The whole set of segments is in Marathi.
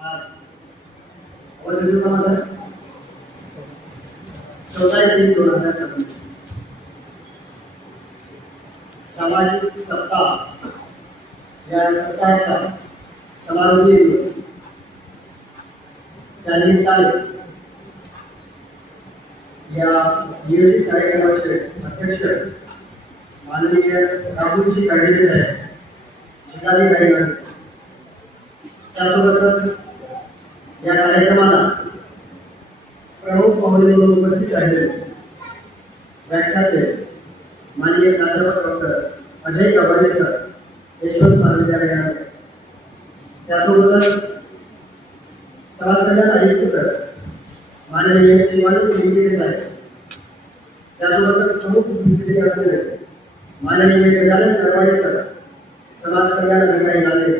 आज 14/एप्रिल 2026 सामाजिक सप्ताह या सप्ताहाचा समारोपीय दिवस. त्यानिमित्ताने या नियोजित कार्यक्रमाचे अध्यक्ष माननीय राहुलजी कर्डिले साहेब, जिल्हाधिकारी, त्यासोबतच या कार्यक्रमाला प्रमुख पाहुणे म्हणून उपस्थित राहिले व्याख्याते माननीय प्राध्यापक डॉक्टर अजय कबाले सर, यशवंत महाविद्यालय, त्यासोबतच समाज कल्याण आयुक्त सर माननीय शिवानंद लिंगे साहेब, त्यासोबतच प्रमुख उपस्थिती असलेले माननीय गजानन दरवाडे सर, समाज कल्याण अधिकारी नांदेड,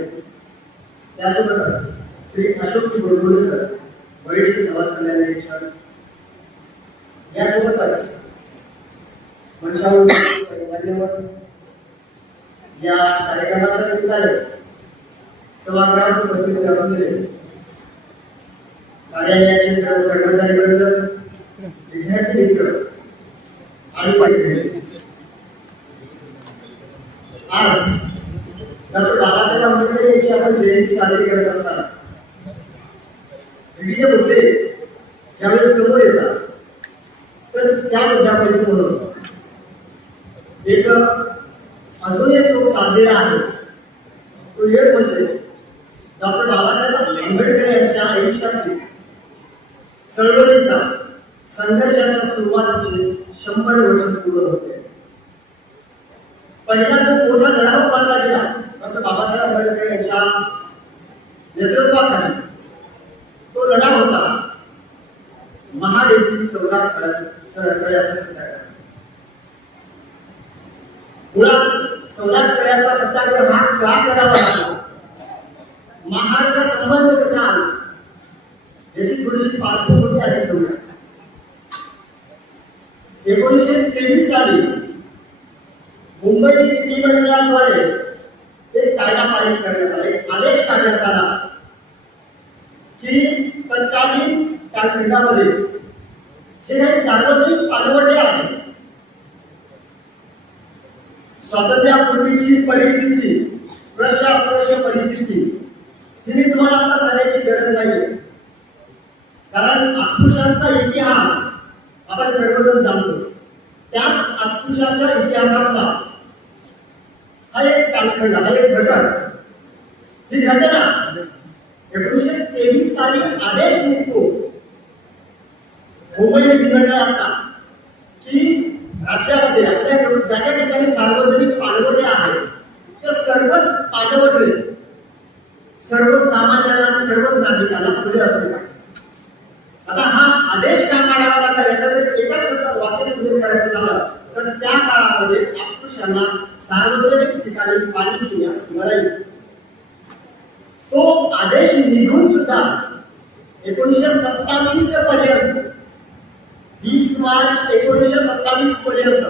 त्यासोबतच श्री अशोक गोडबोले सर, वरिष्ठ समाज कल्याण निरीक्षक, यासोबतच मंचावर मान्यवर या कार्यक्रमाच्या निमित्ताने सभागृहात उपस्थित असलेले कार्यालयाचे सर्व कर्मचारी वर्ग, विद्यार्थी मित्र आणि पालक, आज डॉक्टर बाबासाहेब आंबेडकर यांची आपण जयंती साजरी करत असताना विविध मुद्दे ज्यावेळेस समोर येतात तर त्या मुद्द्यापैकी म्हणून एक अजून एक लोक साधलेला आहे. तो एक म्हणजे डॉक्टर बाबासाहेब आंबेडकर यांच्या आयुष्यातील चळवळीचा, संघर्षाच्या सुरुवातीचे 100 वर्ष पूर्ण होते. पहिला जो मोठा लढा उभारला गेला डॉक्टर बाबासाहेब आंबेडकर यांच्या नेतृत्वाखाली, तो लढा होता महाड येथील 14 कळ्याचा सत्याग्रह. मुळात 14 कळ्याचा सत्याग्रह हा का करावा लागला, महाडचा संबंध कसा आला, याची थोडीशी पार्श्वभूमी आधी करूया. 1923 साली मुंबई विधिमंडळाद्वारे एक कायदा पारित करण्यात आला, एक आदेश काढण्यात आला की तत्कालीन कालखंडामध्ये जे काही सार्वजनिक पाणवठे आहेत, स्वातंत्र्यापूर्वीची परिस्थिती, स्पृश्य परिस्थिती, तिने तुम्हाला आता सांगायची गरज नाहीये, कारण अस्पृश्यांचा इतिहास आपण सर्वजण जाणतो. त्याच अस्पृश्याच्या इतिहासातला हा एक कालखंड, हा एक घटक, ही घटना 1923 साली आदेश निघतो मुंबई विधिमंडळाचा की राज्यामध्ये आपल्या ज्या ज्या ठिकाणी सार्वजनिक पाणवठे आहेत त्या सर्वच पाणवठे सर्वसामान्यांना, सर्वच नागरिकांना खुले असू शकतात. आता हा आदेश का काढावा लागला याचा जर एकाच शब्दात वाक्यात उल्लेख करायचा झाला तर त्या काळामध्ये अस्पृश्यांना सार्वजनिक ठिकाणी पाणी पिण्यास मिळाले. तो आदेश निघून सुद्धा 1927 पर्यंत, 20 मार्च 1927 पर्यंत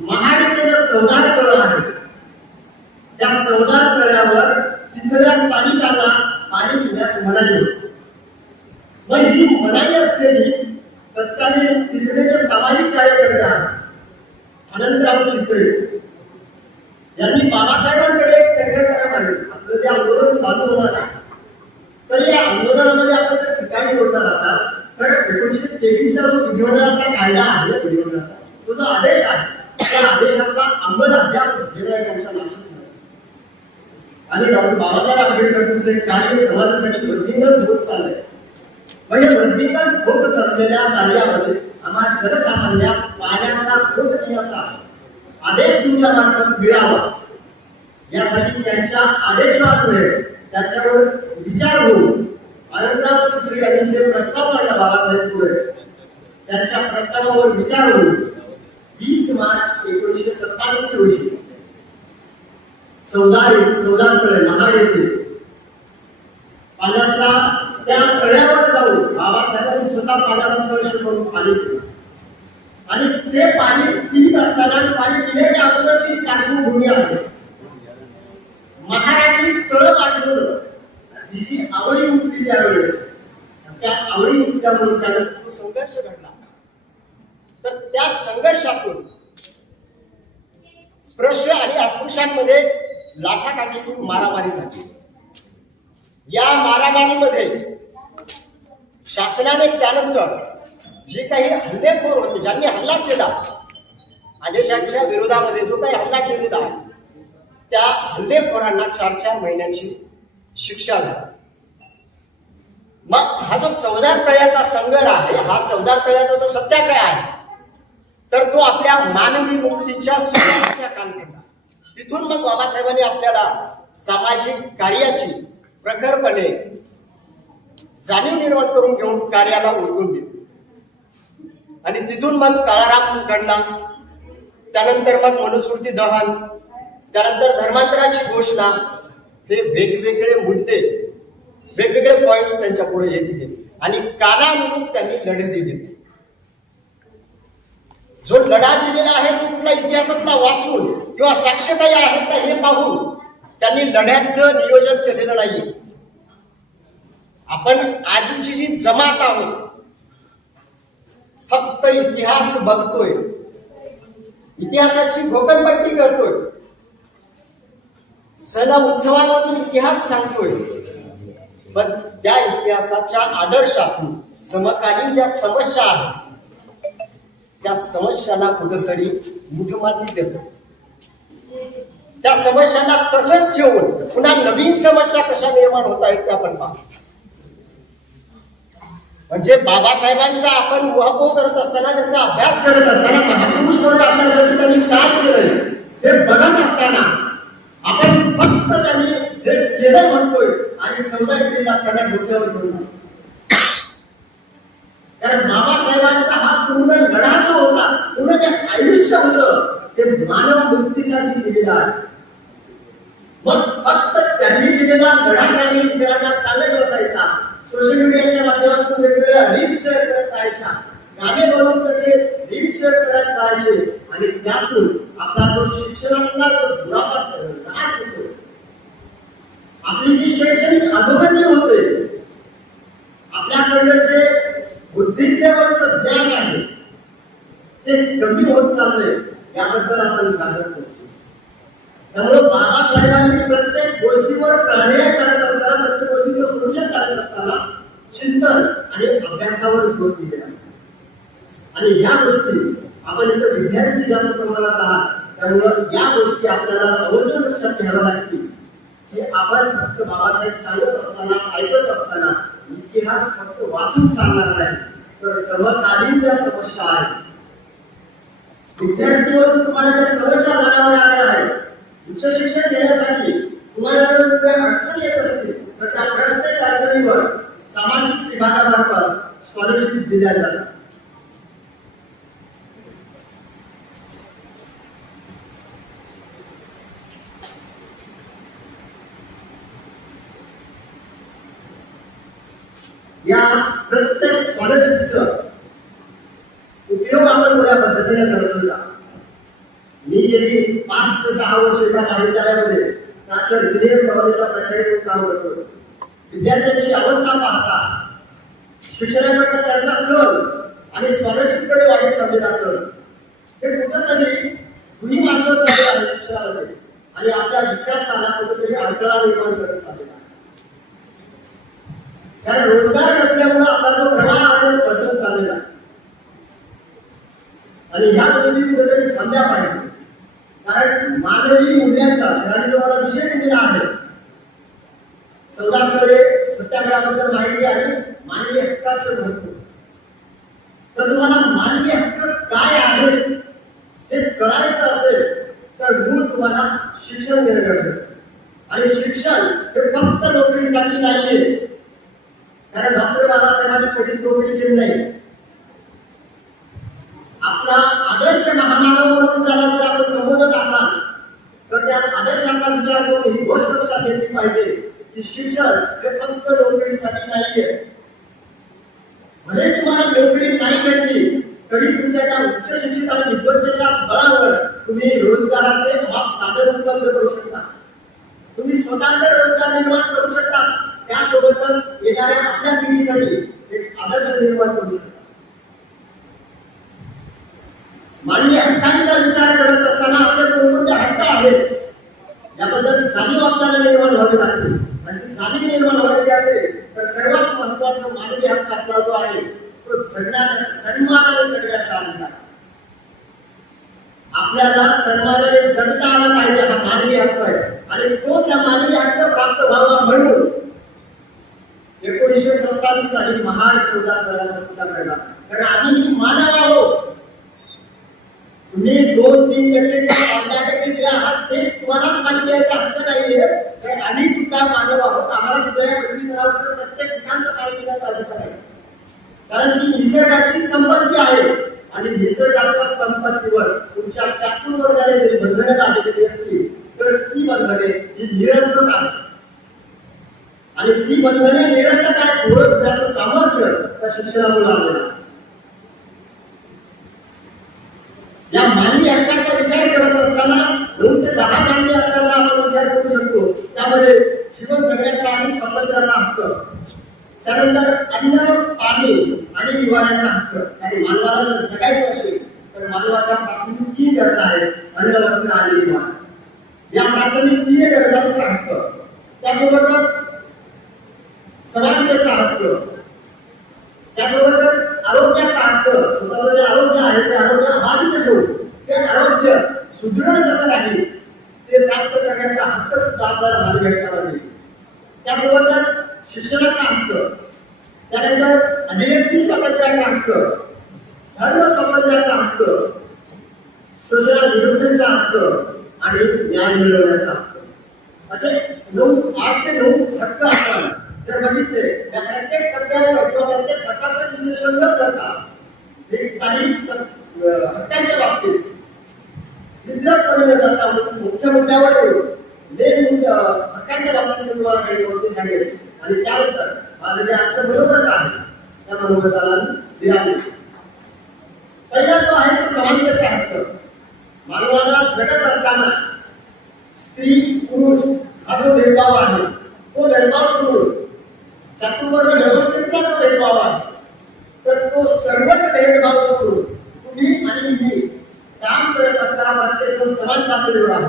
महाड इथे 14 तळ आहेत, त्या 14 तळ्यावर तिथल्या स्थानिकांना पाणी पिण्यास मनाई होती. मग ही मनाई असलेली तत्कालीन तिथले जे सामाजिक कार्यकर्ते आहेत, अनंतराव चितळे यांनी बाबासाहेबांकडे एक संकल्पना मांडली. आपलं जे आंदोलन चालू होणार आहे तर या आंदोलनामध्ये आपण जर ठिकाणी जोडणार असाल तर 1923 चा जो विधिमंडळाचा कायदा आहे, विधिमंडळाचा तो जो आदेश आहे, त्या आदेशाचा अंमल अद्याप झालेला आहे आमच्या नाशिकमध्ये. आणि डॉक्टर बाबासाहेब आंबेडकरांचे कार्य समाजासाठी वृद्धिंगत होत चाललंय. म्हणजे वृद्धिंगत होत चाललेल्या कार्यामध्ये आम्हा जनसामान्य पाण्याचा घोट पिण्याचा आदेश तुमच्या मार्फत मिळावा यासाठी त्यांच्या आदेशामुळे त्याच्यावर विचार होऊन अनंतराव चितळे यांनी जे प्रस्ताव मांडला बाबासाहेब पुढे, त्यांच्या प्रस्तावावर विचार होऊन 20 मार्च 1927 रोजी 14 कळे महाड येथे पाण्याचा त्या कळ्यावर जाऊन बाबासाहेबांनी स्वतः पाण्याला स्पर्श करून पाणी पिलं. आणि ते पाणी पित असताना, पाणी पिण्याच्या अगोदरची पार्श्वभूमी आहे, महाराष्ट्रातील तळ गाठवलं ही जी आवळी उठली त्यावेळेस, त्या आवळी उठल्यामुळे त्याला जो संघर्ष घडला, तर त्या संघर्षातून स्पृश्य आणि अस्पृश्यांमध्ये लाठाकाठीतून मारामारी झाली. या मारामारीमध्ये शासनाने त्यानंतर जे काही हल्लेखोर होते, ज्यांनी हल्ला केला, आदेशाच्या विरोधामध्ये जो काही हल्ला केलेला आहे, त्या हल्लेखोरांना 4-4 महिन्याची शिक्षा झाली. मग हा जो चौदार तळ्याचा संघर्ष आहे, हा चौदार तळ्याचा जो सत्याग्रह आहे, तर तो आपल्या मानवी मुक्तीच्या सुरुवातीचा कालखंड. तिथून मग बाबासाहेबांनी आपल्याला सामाजिक कार्याची प्रखरपणे जाणीव निर्माण करून घेऊन कार्याला ओळखून दिली. आणि तिथून मग काळाराम घडला, त्यानंतर मग मनुस्मृती दहन, त्यानंतर धर्मांतराची घोषणा. हे वेगवेगळे मुद्दे, वेगवेगळे पॉइंट्स त्यांच्या पुढे येत गेले आणि कालानुरूप त्यांनी लढे दिले. जो लढा दिलेला आहे तो कुठला इतिहासातला वाचून किंवा साक्ष काही आहेत का हे पाहून त्यांनी लढ्याचं नियोजन केलेलं नाहीये. आपण आजची जी जमात आहोत, फक्त इतिहास बघतोय, इतिहासाची घोकणपट्टी करतोय, सण उत्सवामधून इतिहास सांगतोय, पण त्या इतिहासाच्या आदर्शातून समकालीन ज्या समस्या आहेत त्या समस्यांना कुठंतरी मुठमाती देतो. त्या समस्यांना तसंच ठेवून पुन्हा नवीन समस्या कशा निर्माण होत आहेत त्या आपण पाहतो. म्हणजे बाबासाहेबांचा आपण उहापोह करत असताना, त्यांचा अभ्यास करत असताना, महापुरुष म्हणून आपल्यासाठी त्यांनी काय केलंय हे बघत असताना आपण फक्त त्यांनी हे केलं म्हणतोय आणि 14 एप्रिलला त्यांना डोक्यावर घेऊन असतो. कारण बाबासाहेबांचा हा पूर्ण लढा जो होता, पूर्ण जे आयुष्य होतं ते मानव मुक्तीसाठी दिलेला आहे. मग फक्त त्यांनी दिलेला लढाचा मी इतरांना सांगत बसायचा, सोशल मीडियाच्या माध्यमातून वेगवेगळ्या रील शेअर करत राहायच्या, गाणे बनवून त्याचे रील शेअर करत राहायचे आणि त्यातून आपला जो शिक्षणातला जो दुरापास नाश होतो, आपली जी शैक्षणिक अधोगती होते, आपल्याकडलं जे बुद्धित्वाचं ज्ञान आहे ते कमी होत चाललंय, याबद्दल आपण सांगत होतो. त्यामुळे बाबासाहेबांनी प्रत्येक गोष्टीवर टर्निंग काढत असताना, प्रत्येक गोष्टीचं सोल्युशन काढत असताना चिंतन आणि अभ्यासावर जोर दिलेला. आणि या गोष्टी आपण इथं विद्यार्थी जास्त प्रमाणात आहात, त्यामुळे या गोष्टी आपल्याला आवर्जून लक्षात घ्याव्या लागतील की आपण फक्त बाबासाहेब सांगत असताना, ऐकत असताना इतिहास फक्त वाचून चालणार नाही, तर समकालीन ज्या समस्या आहेत, विद्यार्थीवर तुम्हाला ज्या समस्या जाणवणाऱ्या आहेत, उच्च शिक्षण घेण्यासाठी तुम्हाला जर काही अडचणी येत असतील तर त्या प्रत्येक अडचणीवर सामाजिक विभागामार्फत स्कॉलरशिप दिल्या जातात. या प्रत्येक स्कॉलरशिपचा उपयोग आपण थोड्या पद्धतीने करतो का? मी गेली 5 ते 6 वर्ष एका महाविद्यालयामध्ये प्राचार्य सिनियर कॉलेजला प्राचार्य म्हणून काम करतो. विद्यार्थ्यांची अवस्था पाहता, शिक्षणाकडचा त्यांचा कल आणि स्कॉलरशिपकडे वाढत चाललेला कल हे कुठंतरी दुही मार्गावर चालू आहे शिक्षणामध्ये आणि आपल्या विकासाला कुठेतरी अडथळा निर्माण करत चाललेला आहे. कारण रोजगार नसल्यामुळे आपला जो प्रवाह आहे तो बदलत चाललेला आहे आणि ह्या गोष्टी कुठेतरी थांबल्या पाहिजे. कारण मानवी मूल्यांचा सरांनी जो मला विषय दिलेला आहे, 14 कडे सत्याग्रहाबद्दल माहिती आणि मानवी हक्काचे महत्व, तर तुम्हाला मानवी हक्क काय आहेत हे कळायचं असेल तर मूळ तुम्हाला शिक्षण घेणं गरजेचं आहे. आणि शिक्षण हे फक्त नोकरीसाठी नाहीये, कारण डॉक्टर बाबासाहेबांनी कधीच नोकरी केली नाही. आपला आदर्श महामानव म्हणून ज्याला जर आपण संबोधत असाल तर त्या आदर्शाचा विचार करून ही गोष्ट लक्षात घेतली पाहिजे की शिक्षण हे फक्त नोकरीसाठी नाहीये. भले तुम्हाला नोकरी नाही भेटली तरी तुमच्या त्या उच्च शिक्षित आणि विद्वत्तेच्या बळावर तुम्ही रोजगाराचे माप साधन उपलब्ध करू शकता, तुम्ही स्वतंत्र रोजगार निर्माण करू शकता. त्यासोबतच येणाऱ्या आपल्या पिढीसाठी एक आदर्श निर्माण करू शकतात. मानवी हक्कांचा विचार करत असताना आपले कोणकोणते हक्क आहेत याबद्दल जाणीव आपल्याला निर्माण व्हावी लागते. आणि ती जाणीव निर्माण व्हायची असेल तर सर्वात महत्वाचा मानवी हक्क आपला जो आहे तो सन्मानाने जगण्याचा अधिकार. आपल्याला सन्मानाने जगता आला पाहिजे हा मानवी हक्क आहे. आणि तोच हा मानवी हक्क प्राप्त व्हावा म्हणून 1927 साली महाड चौदार तळ्याचा स्वीकार केला. कारण आम्ही मानव आहोत. तुम्ही 2-3% 15% जे आहात ते तुम्हालाच मानवी घ्यायचा हक्क नाहीये. तर आम्ही सुद्धा मानव आहोत. आम्हाला सुद्धा या पृथ्वीतलावरचं प्रत्येक ठिकाणचं पाहिण्याचा अधिकार आहे. कारण ती निसर्गाची संपत्ती आहे. आणि निसर्गाच्या संपत्तीवर तुमच्या चातुर्वर्ण्याने जरी बंधने लादलेली असतील तर ती बंधने ही निरर्थक आहेत. आणि ती बंधने निरर्थक आहेत ओळखण्याचं सामर्थ्य त्या शिक्षणामुळे आलेलं. या मानवी हक्काचा विचार करत असताना 9 ते 10 मानवी हक्काचा आपण विचार करू शकतो. त्यामध्ये जीवन जगण्याचा आणि स्वातंत्र्याचा हक्क, त्यानंतर अन्न, पाणी आणि निवाऱ्याचा हक्क. आणि मानवाला जर जगायचं असेल तर मानवाच्या प्राथमिक 3 गरजा आहेत: अन्न, वस्त्र आणि निवारा. या प्राथमिक 3 गरजांचा हक्क, त्यासोबतच समानतेचा हक्क, त्यासोबतच आरोग्याचा हक्क. स्वतःचं जे आरोग्य आहे ते आरोग्य अबाधित ठेवून ते आरोग्य सुदृढ कसं राहील ते प्राप्त करण्याचा हक्क सुद्धा आपल्याला मानवी हक्काला मिळेल. त्यासोबतच शिक्षणाचा हक्क, त्यानंतर अभिव्यक्ती स्वातंत्र्याचा हक्क, धर्म स्वातंत्र्याचा हक्क, शोषणाविरुद्धचा हक्क आणि न्याय मिळवण्याचा हक्क. असे 8 ते 9 हक्क आपण जर बघितले त्या प्रत्येक टप्प्यावर किंवा प्रत्येक हक्काचं विश्लेषण न करता काही हक्कांच्या बाबतीत विस्तृत बनवले जातात. मुख्य मुद्द्यावर येऊन हक्कांच्या बाबतीत तुम्हाला काही गोष्टी सांगेल आणि त्यानंतर माझं जे आजचं मनोगत आहे त्या मनोगताला विराम. पहिला जो आहे तो समानतेचा हक्क. मानवाला जगत असताना स्त्री पुरुष हा जो भेदभाव आहे तो भेदभाव सोडून चातुर्वर्ण व्यवस्थेतला जो भेदभाव आहे तर तो सर्वच भेदभाव सोडून तुम्ही आणि मी काम करत असताना प्रत्येकजण समान पातळीवर आहे.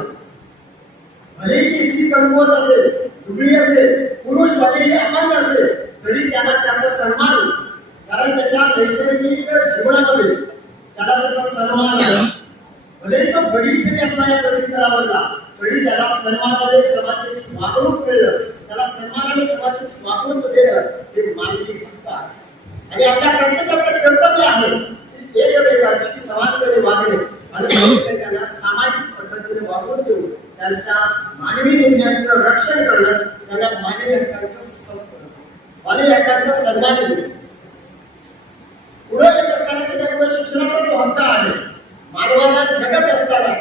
भले ती स्त्री कमवत असेल, दुबळी असेल, पुरुष भलेही अपंग असेल तरी त्याला त्याचा सन्मान, कारण त्याच्या नैसर्गिक जीवनामध्ये त्याला त्याचा सन्मान. भले तो गरीब जरी असला या पृथ्वीतलावरला तरी त्याला सन्मानाने समाजाची वागणूक मिळणं, त्याला सन्मानाने समाजाची वागणूक देणं हे मानवी हक्क आहे. आणि आपल्या प्रत्येकाचं कर्तव्य आहे की एकमेकांशी समानतेने वागणे आणि एकमेकांना सामाजिक पद्धतीने वागणूक देऊन त्यांच्या मानवी मूल्यांचं रक्षण करणं, त्यांना मानवी हक्कांचा सन्मान देणं. पुढे येत असताना त्याच्यामध्ये शिक्षणाचा जो हक्क आहे. मानवाला जगत असताना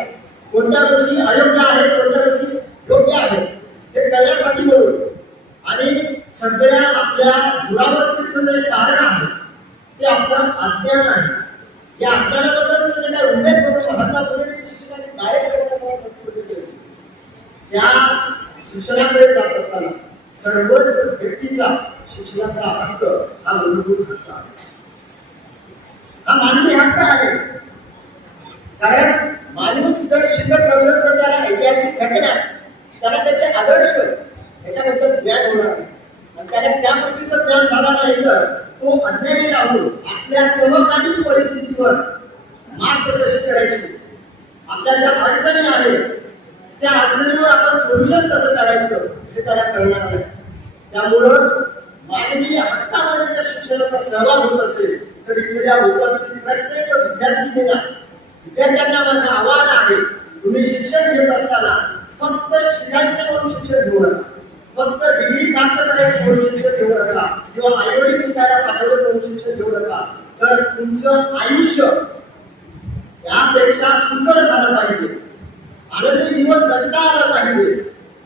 कोणत्या गोष्टी अयोग्य आहेत, कोणत्या गोष्टी योग्य आहेत हे कळण्यासाठी म्हणून आणि सगळ्या आपल्या दुरावस्थेचं जे कारण आहे ते आपलं अज्ञान आहे. या अज्ञानाबद्दलचं जे काही उल्लेख करून महात्मा फुलेंची शिक्षणाची कार्यसंघ त्या शिक्षणाकडे जात असताना सर्वच व्यक्तीचा शिक्षणाचा हक्क हा मूलभूत हक्क आहे. हा मानवी हक्क आहे. कारण माणूस जर शिकत नसेल तर त्याला ऐतिहासिक घटना, त्याला त्याचे आदर्श याच्याबद्दल ज्ञान होणार नाही. आणि त्याला त्या गोष्टीचं ज्ञान झालं नाही तर तो अज्ञानी राहून आपल्या समकालीन परिस्थितीवर मात कशी करायची, आपल्या ज्या अडचणी आहेत त्या अडचणीवर आपण सोल्युशन कसं काढायचं हे त्याला कळणार नाही. त्यामुळं मानवी हक्कामध्ये जर शिक्षणाचा सहभाग होत असेल तर इथल्या उपस्थित प्रत्येक विद्यार्थ्यांना माझं आव्हान आहे, तुम्ही शिक्षण घेत असताना फक्त शिकायचं म्हणून शिक्षण घेऊ नका, फक्त डिग्री प्राप्त करायची म्हणून शिक्षण घेऊ नका किंवा आयुर्वेद शिकायला पाठवलं म्हणून शिक्षण घेऊ नका. तर तुमचं आयुष्य यापेक्षा सुंदर झालं पाहिजे, आनंदी जीवन जगता आलं पाहिजे,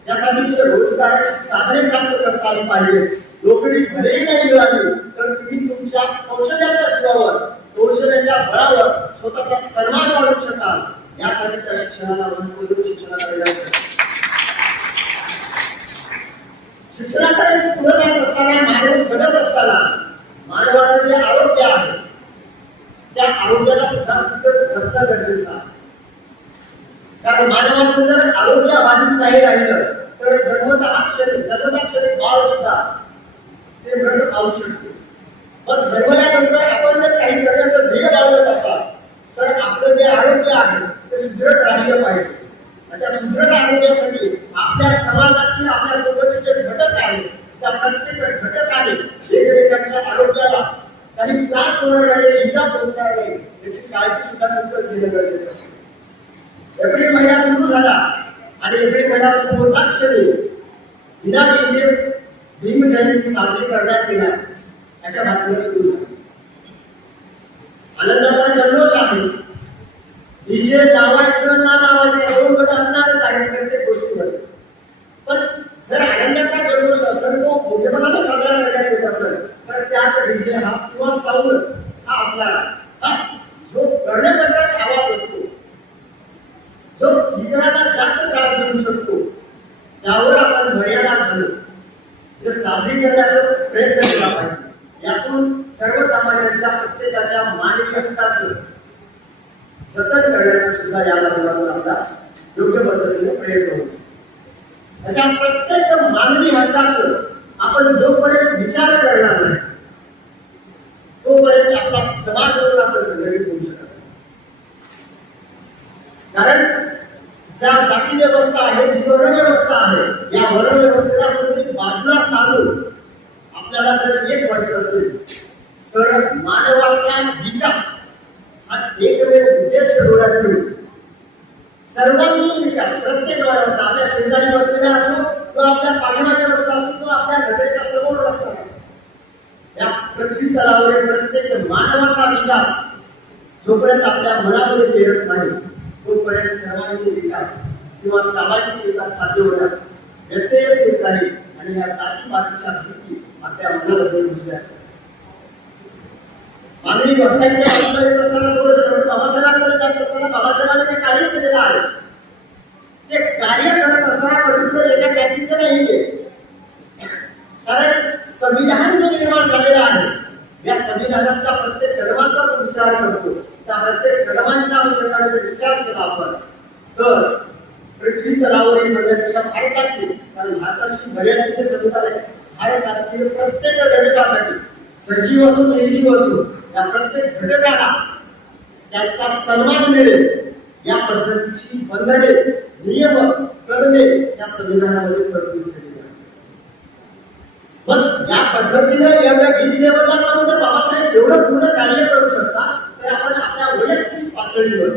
त्यासाठीचे रोजगाराची साधने प्राप्त करता आली पाहिजे. नोकरी भलेही नाही मिळाली तर तुम्ही तुमच्या कौशल्याच्या जीवावर, कौशल्याच्या बळावर स्वतःचा सन्मान वाढवू शकाल. यासाठी त्या शिक्षणाला महत्त्व देऊन शिक्षणाकडे जायचं. शिक्षणाकडे मानवाकडे पुढे जात असताना, मानव जगत असताना मानवाचं जे आरोग्य आहे त्या आरोग्याला सुद्धा तितकंच जपणं गरजेचं आहे. कारण मानवाचं जर आरोग्य बाधित नाही राहिलं तर जन्मताक्षरी बाळ सुद्धा ते मृत पाहू शकते. पण जन्मल्यानंतर आपण जर काही करण्याचं ध्येय बाळगत असाल तर आपलं जे आरोग्य आहे ते सुदृढ राहिलं पाहिजे. आणि त्या सुदृढ आरोग्यासाठी आपल्या समाजातील आपल्या सोबतचे जे घटक आहेत त्या प्रत्येक घटकाने एकमेकांच्या आरोग्याला काही त्रास होणार नाही, इजा पोहोचणार नाही याची काळजी सुद्धा तितकंच घेणं गरजेचं असतं. एप्रिल महिना सुरू झाला आणि एप्रिल महिना सुरू होता क्षणी विना भीम जयंती साजरी करण्यात येणार अशा बातम्या सुरू झाल्या. आनंदाचा जल्लोष आहे. डीजे लावायचं ना लावायचं दोन गट असणारच आहे प्रत्येक गोष्टीमध्ये. पण जर आनंदाचा जल्लोष असेल तो मोठेपणाने साजरा करण्यात येत असेल तर त्यात डीजे हा किंवा साऊंड हा असणार आहे. जो कर्णकर्कश आवाज असतो, जो इतरांना जास्त त्रास देऊ शकतो, त्यावर आपण मर्यादा घालून जे साजरी करण्याचा प्रयत्न केला पाहिजे. यातून सर्वसामान्यांच्या प्रत्येकाच्या मानवी हक्काचं जतन करण्याचा सुद्धा या माध्यमातून आपला योग्य पद्धतीने प्रयत्न होतो. अशा प्रत्येक मानवी हक्काचं आपण जोपर्यंत विचार करणार नाही तोपर्यंत आपला समाज म्हणून आपण संघटित होऊ शकत नाही. कारण ज्या जाती व्यवस्था आहे, जी वर्ण व्यवस्था आहे, या वर्ण व्यवस्थेला कुठेतरी बाजूला सारून आपल्याला जर एक व्हायचं असेल तर मानवाचा विकास हा एकमेव उद्देश डोळ्यात ठेवून सर्वांगीण विकास प्रत्येक मानवाचा, आपल्या शेजारी बसलेला असो किंवा आपल्या पाठीमागे बसला असो किंवा आपल्या नजरेच्या समोर बसला असो, या पृथ्वी तलावरील प्रत्येक मानवाचा विकास जोपर्यंत आपल्या मनामध्ये पेरत नाही तोपर्यंत सर्वांगीण विकास किंवा सामाजिक विकास साध्य होण्यास व्यत्ययच येत नाही आणि या जातीपातीच्या भीती आपल्या मनामध्ये घुसल्या असतात. मानवी भक्तांच्या आयुष्यात येत असताना थोडंसं बाबासाहेबांकडे जात असताना बाबासाहेबांनी जे कार्य केलेलं आहे ते कार्य करत असताना पर्टिक्युलर एका जातीचं नाहीये. कारण संविधान जे निर्माण झालेलं आहे या संविधानातल्या प्रत्येक धर्माचा तो विचार करतो. त्या प्रत्येक धर्मांच्या अनुषंगाने जर विचार केला आपण तर पृथ्वी तलावरील म्हणण्यापेक्षा भारतातील, कारण भारताशी मर्यादेचे संविधान आहे, भारतातील प्रत्येक घटकासाठी सजीव असो निर्जीव असो या प्रत्येक घटकाला त्यांचा सन्मान मिळेल या पद्धतीची बंधने नियम करणे या संविधानामध्ये तरतूद केलेली आहे. मग या पद्धतीने एवढ्या डीप लेवलला जाऊन जर बाबासाहेब एवढं पूर्ण कार्य करू शकतात तर आपण आपल्या वैयक्तिक पातळीवर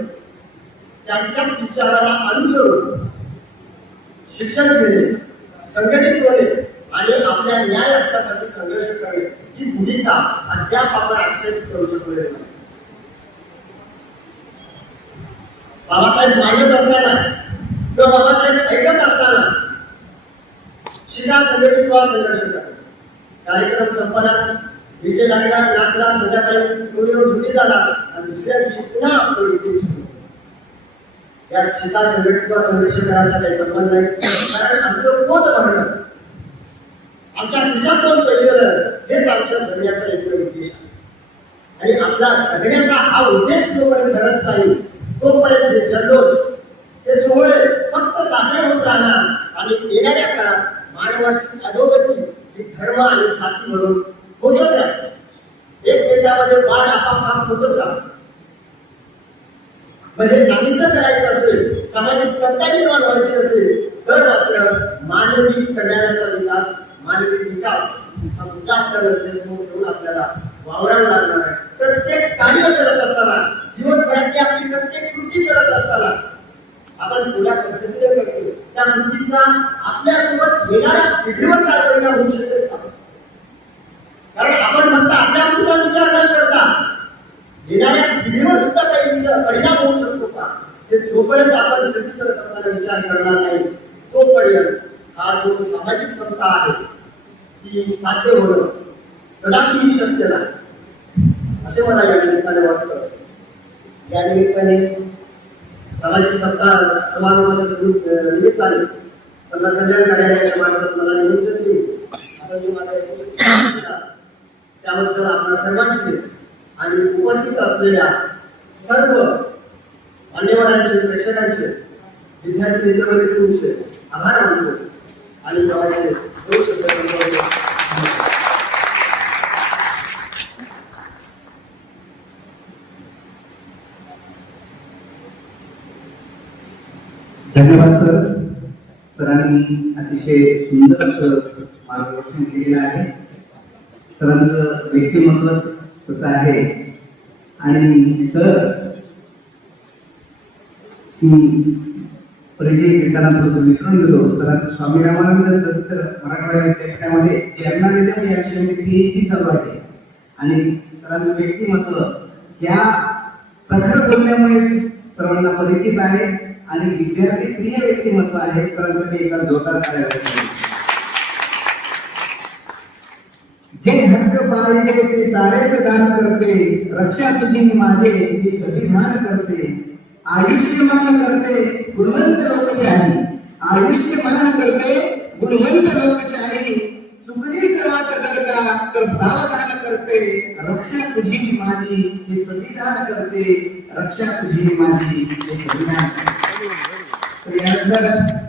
त्यांच्याच विचाराला अनुसरून शिक्षण घेणे, संघटित होणे आणि आपल्या न्याय हक्कासाठी संघर्ष करणे ही भूमिका अद्याप आपण ऍक्सेप्ट करू शकलो नाही. बाबासाहेब मांडत असताना किंवा बाबासाहेब ऐकत असताना शिका, संघटित व्हा, संघर्ष करा. कार्यक्रम संपणार, डीजे लागणार, नाचणार, संध्याकाळी टोळीवर झुंडी जाणार आणि दुसऱ्या दिवशी पुन्हा आपलं रुटीन सुरू. या शिका, संघटित व्हा, संघर्ष करायचा काही संबंध नाही. कारण आमचं पोट भरणं, आमच्या खिशात दोन पैसे हेच आमच्या जगण्याचा एक उद्देश आहे. आणि आपला जगण्याचा हा उद्देश जोपर्यंत धरत नाही तोपर्यंत हे जल्लोष, हे सोहळे फक्त साजरे होत राहणार आणि येणाऱ्या काळात मानवाची अधोगती ही धर्म आणि जाती म्हणून होतच राहते. एकमेकांमध्ये वाद आपापसात होतच राहतो. म्हणजे नाहीसं करायचं असेल, सामाजिक सत्ता निर्माण व्हायची असेल तर मात्र मानवी कल्याणाचा विकास, मानवी विकास हा मुद्दा आपल्या नजरेसमोर ठेवून आपल्याला वावरावं लागणार आहे. प्रत्येक कार्य करत असताना, दिवसभरातली आपली प्रत्येक कृती करत असताना आपण पुऱ्या पद्धतीने करतो त्या कृतीचा आपल्यासोबत येणाऱ्या पिढीवर काय परिणाम होऊ शकेल का? कारण आपण फक्त आपल्या पुरता विचार न करता येणाऱ्या पिढीवर सुद्धा काही परिणाम होऊ शकतो का हे जोपर्यंत आपण कृती करत असताना विचार करणार नाही तोपर्यंत हा जो सामाजिक समता आहे ती साध्य होणं कदापिही शक्य नाही असे मला या निमित्ताने वाटतं. या निमित्ताने सामाजिक सत्ता समारोहाच्या निमित्ताने समाज कल्याण कार्यालयाच्या मार्फत मला निवेदन देऊन म्हणजे माझा त्याबद्दल आपल्या सर्वांचे आणि उपस्थित असलेल्या सर्व मान्यवरांचे, प्रेक्षकांचे, विद्यार्थी मित्रमैत्रिणींचे आभार मानतो आणि गावाचे दोन शब्द संबोधले. धन्यवाद सर. सरांनी अतिशय सुंदर असं मार्गदर्शन केलेलं आहे. सरांचं व्यक्तिमत्व कसं आहे आणि सर पहिले घेताना थोडंसं विसरून गेलो. सरांचं स्वामी रामानंद तर मराठवाडा विद्यापीठामध्ये जर्नलिझम या विषयामध्ये PhD चालू आहे आणि सरांचं व्यक्तिमत्व या प्रखर बोलण्यामुळेच सर्वांना परिचित आहे आणि विद्यार्थी प्रिय व्यक्तिमत्व आहे. सरांकडे एका जोरदार कार्य जे हक्क पाळले ते सारेच दान करते, रक्षा तुझी माझे मी संविधान करते, आयुष्यमान करते गुणवंत लोकशाही, आयुष्यमान करते गुणवंत लोकशाही, चुकली वाट करता तर सावधान करते, रक्षा तुझी माझी हे संविधान करते, रक्षा तुझी माझी हे संविधान करते.